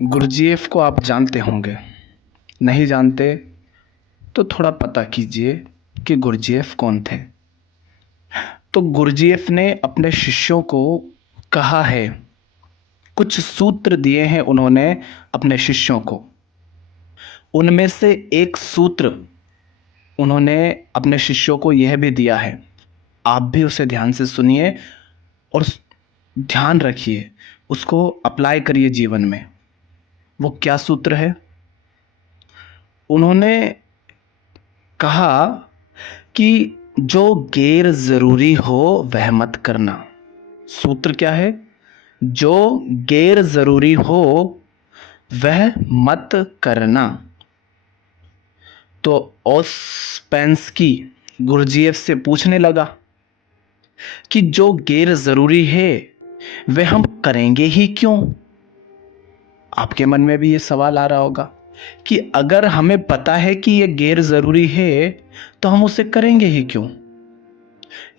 Gurdjieff को आप जानते होंगे। नहीं जानते तो थोड़ा पता कीजिए कि गुरजीएफ कौन थे। तो गुरजीएफ ने अपने शिष्यों को कहा है, कुछ सूत्र दिए हैं उन्होंने अपने शिष्यों को। उनमें से एक सूत्र उन्होंने अपने शिष्यों को यह भी दिया है, आप भी उसे ध्यान से सुनिए और ध्यान रखिए, उसको अप्लाई करिए जीवन में। वो क्या सूत्र है? उन्होंने कहा कि जो गैर जरूरी हो वह मत करना। सूत्र क्या है? जो गैर जरूरी हो वह मत करना। तो ओस्पेंस्की गुरजीएफ से पूछने लगा कि जो गैर जरूरी है वह हम करेंगे ही क्यों? आपके मन में भी ये सवाल आ रहा होगा कि अगर हमें पता है कि यह गैर जरूरी है तो हम उसे करेंगे ही क्यों?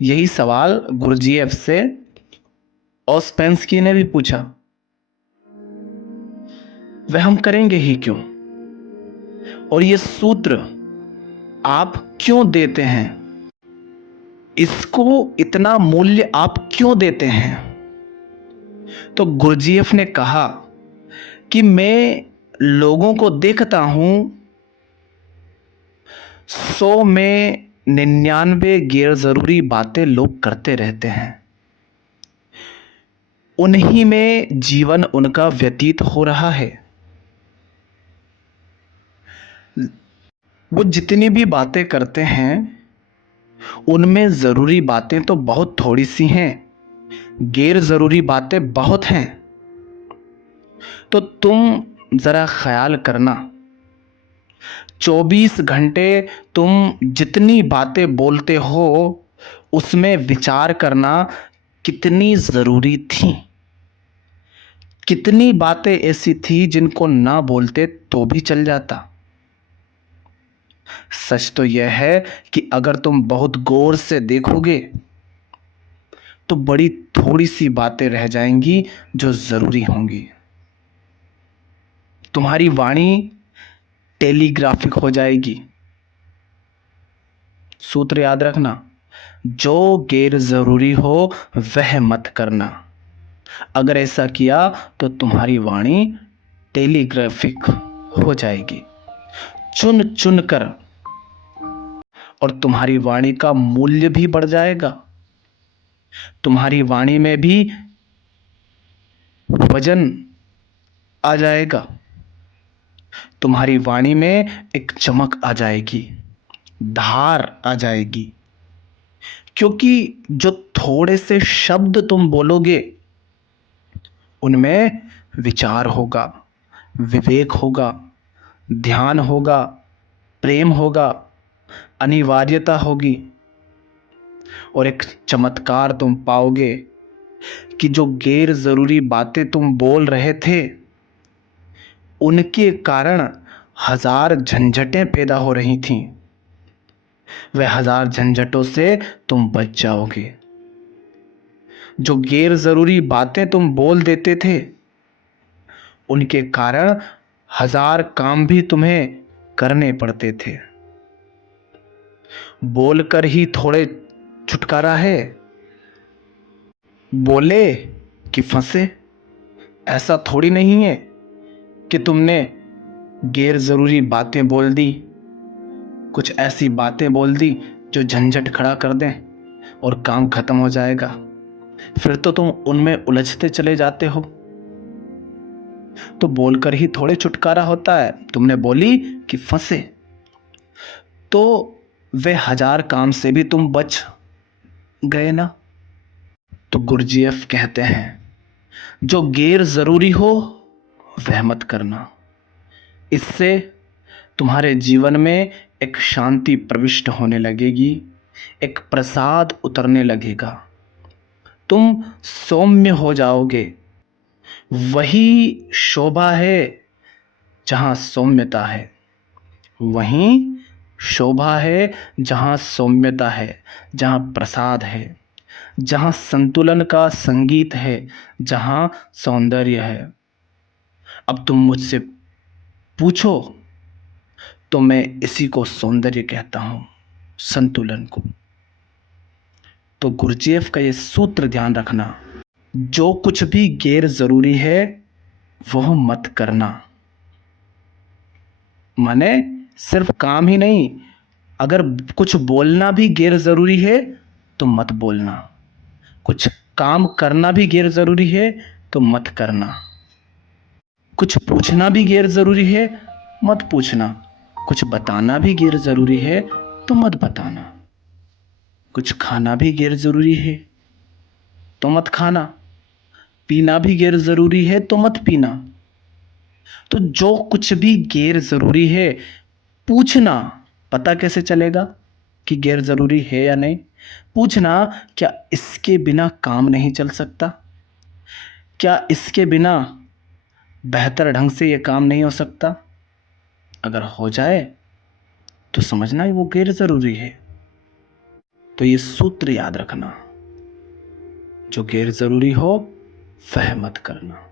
यही सवाल गुरजीएफ से ओस्पेंस्की ने भी पूछा, वह हम करेंगे ही क्यों? और ये सूत्र आप क्यों देते हैं? इसको इतना मूल्य आप क्यों देते हैं? तो गुरजीएफ ने कहा कि मैं लोगों को देखता हूं 100 में 99 गैर जरूरी बातें लोग करते रहते हैं, उन्हीं में जीवन उनका व्यतीत हो रहा है। वो जितनी भी बातें करते हैं उनमें जरूरी बातें तो बहुत थोड़ी सी हैं, गैर जरूरी बातें बहुत हैं। तो तुम जरा ख्याल करना, 24 घंटे तुम जितनी बातें बोलते हो उसमें विचार करना कितनी जरूरी थी। कितनी बातें ऐसी थी जिनको ना बोलते तो भी चल जाता। सच तो यह है कि अगर तुम बहुत गौर से देखोगे तो बड़ी थोड़ी सी बातें रह जाएंगी जो जरूरी होंगी। तुम्हारी वाणी टेलीग्राफिक हो जाएगी। सूत्र याद रखना, जो गैर जरूरी हो वह मत करना। अगर ऐसा किया तो तुम्हारी वाणी टेलीग्राफिक हो जाएगी, चुन चुन कर, और तुम्हारी वाणी का मूल्य भी बढ़ जाएगा। तुम्हारी वाणी में भी वजन आ जाएगा, तुम्हारी वाणी में एक चमक आ जाएगी, धार आ जाएगी। क्योंकि जो थोड़े से शब्द तुम बोलोगे उनमें विचार होगा, विवेक होगा, ध्यान होगा, प्रेम होगा, अनिवार्यता होगी, और एक चमत्कार तुम पाओगे कि जो गैर जरूरी बातें तुम बोल रहे थे उनके कारण हजार झंझटें पैदा हो रही थीं, वह हजार झंझटों से तुम बच जाओगे। जो गैर जरूरी बातें तुम बोल देते थे उनके कारण हजार काम भी तुम्हें करने पड़ते थे। बोलकर ही थोड़े छुटकारा है, बोले कि फंसे। ऐसा थोड़ी नहीं है कि तुमने गैर जरूरी बातें बोल दी, कुछ ऐसी बातें बोल दी जो झंझट खड़ा कर दें और काम खत्म हो जाएगा, फिर तो तुम उनमें उलझते चले जाते हो। तो बोलकर ही थोड़े छुटकारा होता है। तुमने बोली कि फंसे, तो वे हजार काम से भी तुम बच गए ना। तो गुरजीएफ कहते हैं, जो गैर जरूरी हो वह मत करना। इससे तुम्हारे जीवन में एक शांति प्रविष्ट होने लगेगी, एक प्रसाद उतरने लगेगा, तुम सौम्य हो जाओगे। वही शोभा है जहां सौम्यता है, वहीं शोभा है जहां सौम्यता है, जहां प्रसाद है, जहां संतुलन का संगीत है, जहां सौंदर्य है। अब तुम मुझसे पूछो तो मैं इसी को सौंदर्य कहता हूं, संतुलन को। तो गुरजेफ का ये सूत्र ध्यान रखना, जो कुछ भी गैर जरूरी है वह मत करना। माने सिर्फ काम ही नहीं, अगर कुछ बोलना भी गैर जरूरी है तो मत बोलना, कुछ काम करना भी गैर जरूरी है तो मत करना, कुछ पूछना भी गैर जरूरी है मत पूछना, कुछ बताना भी गैर जरूरी है तो मत बताना, कुछ खाना भी गैर जरूरी है तो मत खाना, पीना भी गैर जरूरी है तो मत पीना। तो जो कुछ भी गैर जरूरी है पूछना, पता कैसे चलेगा कि गैर जरूरी है या नहीं? पूछना, क्या इसके बिना काम नहीं चल सकता? क्या इसके बिना बेहतर ढंग से यह काम नहीं हो सकता? अगर हो जाए तो समझना वो गैर जरूरी है। तो ये सूत्र याद रखना, जो गैर जरूरी हो वह मत करना।